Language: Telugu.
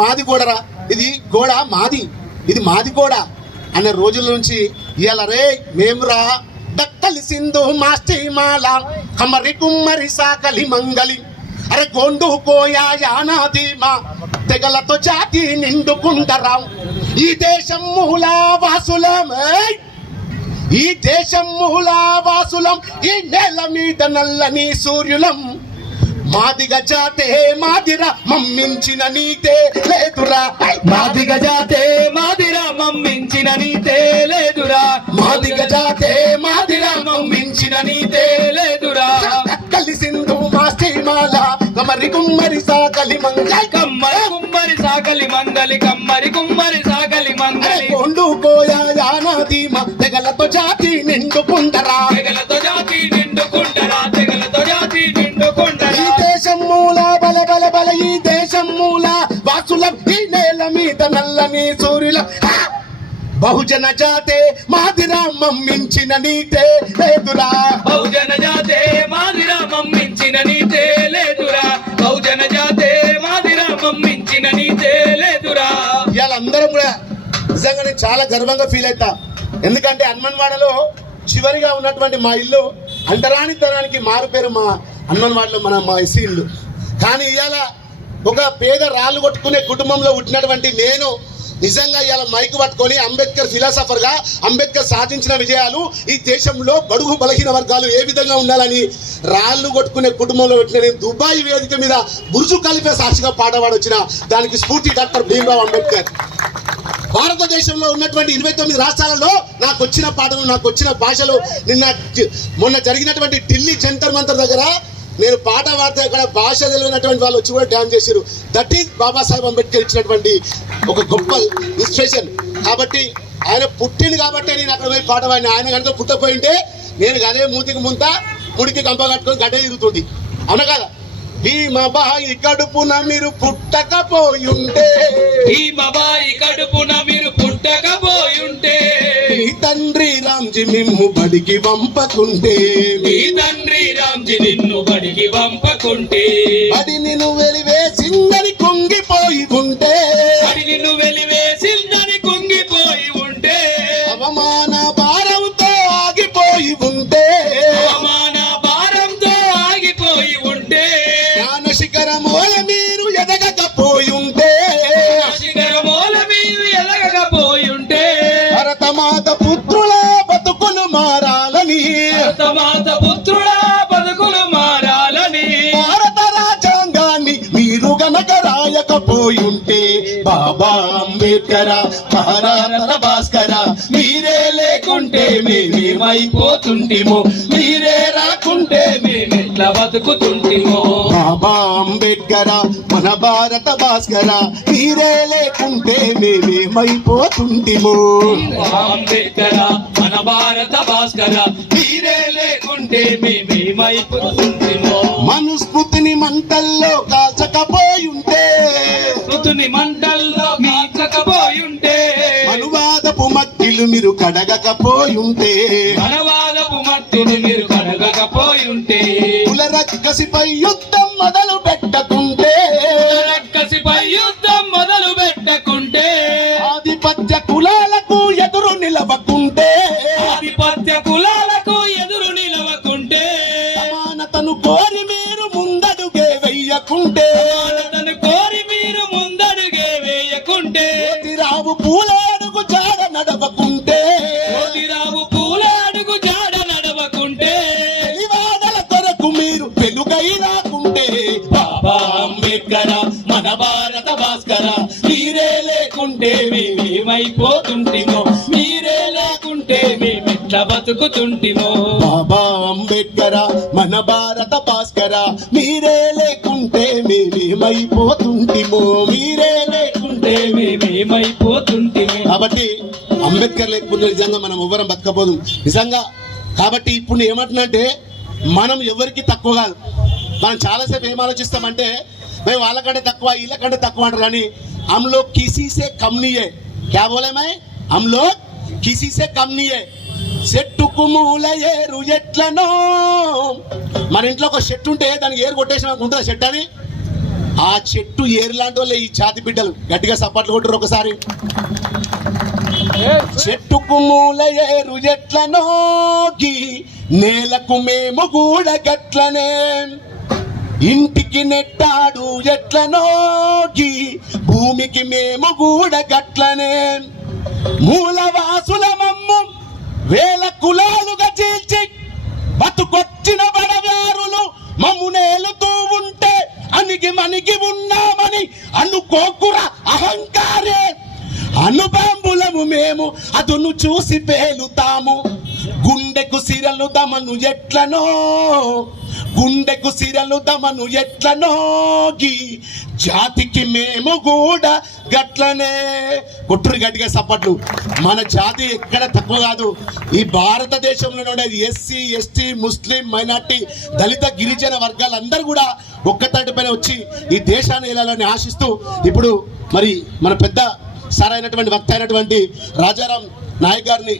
మాది గోడరా? ఇది గోడ మాది. ఇది మాది గోడ అనే రోజుల నుంచి ఇవాళ రే మేమురా దక్కలి సింధు మాస్టి మాల కమరి కుమ్మరి సాకలి మంగలి. అరే గోండు కోయా యానాదీమా తెగలతో జాతి నిండుకుంటరా. ఈ దేశం మూల వాసులమే ఈ దేశం మూల వాసులం ఈ నేల మీద నల్లని సూర్యులం. మాదిగ జాతే మాదిర మమ్మించిన నీతే లేదురా. మాదిగ జాతే మాదిర మమ్మించిన నీతే లేదురా. మాదిగ జాతే మాదిర మమ్మించిన నీతే లేదురా. కలిసిందు మాల కమరి కుమ్మరి సాకలి మంగళ కమ్మరి కుమ్మరి సాగలి మంగలి కమ్మరి కుమ్మరి సాగలి మంగలి. కొండు కోయా యానాదీమ తెగలతో జాతి నిండుకుంటరా తెగలతో జాతి బల బల ఈ దేశం మూల. వాసులం ఈ నేల మీద నల్లని సూర్యుల! బహుజన జాతే మాదిరా మమ్మించిన నీతే లేదురా. బహుజన జాతే మాదిర మమ్మించిన నీతే లేదురా. బహుజన జాతే మాదిర మమ్మించిన నీతే లేదురా. ఇవాళ అందరం కూడా నిజంగా నేను చాలా గర్వంగా ఫీల్ అవుతా. ఎందుకంటే హనుమన్వాడలో చివరిగా ఉన్నటువంటి మా ఇల్లు అంటరాని తరానికి మారు పేరు మా హనుమన్వాడలో మన మా ఎస్సీ ఇల్లు. కానీ ఇవాళ ఒక పేద రాళ్ళు కొట్టుకునే కుటుంబంలో పుట్టినటువంటి నేను నిజంగా ఇవాళ మైక్ పట్టుకొని అంబేద్కర్ ఫిలాసఫర్గా అంబేద్కర్ సాధించిన విజయాలు ఈ దేశంలో బడుగు బలహీన వర్గాలు ఏ విధంగా ఉండాలని రాళ్ళు కొట్టుకునే కుటుంబంలో పెట్టిన నేను దుబాయ్ వేదిక మీద బురుజు కలిపే సాక్షిగా పాడవాడు వచ్చిన దానికి స్ఫూర్తి డాక్టర్ భీమ్రావ్ అంబేద్కర్. భారతదేశంలో ఉన్నటువంటి ఇరవై తొమ్మిది రాష్ట్రాలలో నాకు వచ్చిన పాటలు నాకు వచ్చిన భాషలు నిన్న మొన్న జరిగినటువంటి ఢిల్లీ జంతర్ మంతర్ దగ్గర నేను పాట పాడితే అక్కడ భాష తెలియనటువంటి వాళ్ళు వచ్చి కూడా డ్యాన్స్ చేశారు దట్ ఈజ్ బాబాసాహెబ్ అంబేద్కర్ ఇచ్చినటువంటి ఒక గొప్ప ఇన్స్పిరేషన్ కాబట్టి ఆయన పుట్టింది కాబట్టి నేను అక్కడ పోయి పాట పాడిన ఆయన కనుక పుట్టపోయింటే నేను అదే మూతికి ముంత ముడికి గంప కట్టుకొని గడ్డ తిరుగుతుంది అవునా కదా? ఈ మా బాయి కడుపున మీరు పుట్టకపోయి ఉంటే ఈ మబాయి కడుపున మీరు పుట్టకపోయుంటే. మీ తండ్రి రామ్జీ మిమ్ము బడికి పంపకుంటే మీ తండ్రి రామ్జీ నిన్ను బడికి పంపకుంటే అది నిన్ను వెలివేసి అంబేద్కర మహారాణ భాస్కర మీరే లేకుంటే మేమేమైపోతుంటిమో మీరే రాకుంటే మేమెట్లా బతుకుతుంటిమో. బాబా అంబేద్కర మన భారత భాస్కర మీరే లేకుంటే మేమేమైపోతుంటిమో అంబేద్కర మన భారత భాస్కర మీరే లేకుంటే మేమేమైపోతుంటిమో మనుస్మృతిని మంటల్లో మట్టిలు మీరు కడగకపోయి ఉంటే మనవాదపు మట్టిని మీరు కడగకపోయుంటే కులరక్కసిపై యుద్ధం మొదలు పెట్టకుంటే రక్కసిపై యుద్ధం మొదలు పెట్టకుంటే ఆధిపత్య కులాలకు ఎదురు నిలవకుంటే ఆధిపత్య కులాలకు ఎదురు నిలవకుంటే సమానతను కోరి మీరు ముందడుగే వెయ్యకుంటే తను కోరి మీరు ముందడుగే వేయకుంటే రావు పూలాడుగు మేమెట్లా బతుకుతుంటిమో బాబా అంబేద్కర మన భారత భాస్కర మీరే లేకుంటే మేమేమైపోతుంటిమో. మీరే లేకుంటే మేమేమైపోతుంటిమో. కాబట్టి అంబేద్కర్ లేకపోతే నిజంగా మనం ఎవ్వరం బతకపోదు. నిజంగా కాబట్టి ఇప్పుడు నేను ఏమంటున్నంటే మనం ఎవరికి తక్కువ కాదు. మనం చాలాసేపు ఏం ఆలోచిస్తామంటే మేము వాళ్ళకంటే తక్కువ వీళ్ళకంటే తక్కువ అంటారు కానీ హమ్లో కిసీసే బోలే మై హమ్లో కిసీసే కమ్నీయే. చెట్టుకు మూల ఏరు ఎట్లనో? మన ఇంట్లో ఒక చెట్టు ఉంటే దానికి ఏరు కొట్టేసిన ఉంటుందా చెట్టు అది? ఆ చెట్టు ఏరు లాంటి వాళ్ళే ఈ ఛాతి బిడ్డలు. గట్టిగా సప్పట్లు కొట్టరు ఒకసారి. చెట్టుకు మూల ఏరు ఎట్లనోకి నేలకు మేము కూడా గట్లనే. ఇంటికి నెట్టాడు ఎట్లనోకి భూమికి మేము కూడా గట్లనే. మూలవాసులమ అనుబాంబులము మేము అదును చూసి పేలుతాము. గుండెకు సిరలు దమను ఎట్లనో గుండెకు సిరలు దమను ఎట్లనోగి జాతికి మేము కూడా గట్లనే. కుట్రు గట్టిగా సప్పట్లు. మన జాతి ఎక్కడ తక్కువ కాదు. ఈ భారతదేశంలో ఉండేది ఎస్సీ ఎస్టీ ముస్లిం మైనార్టీ దళిత గిరిజన వర్గాలందరూ కూడా ఒక్కతాటిపైన వచ్చి ఈ దేశాన్ని వెళ్ళాలని ఆశిస్తూ ఇప్పుడు మరి మన పెద్ద సరైనటువంటి వక్త అయినటువంటి రాజారాం నాయక్ గారిని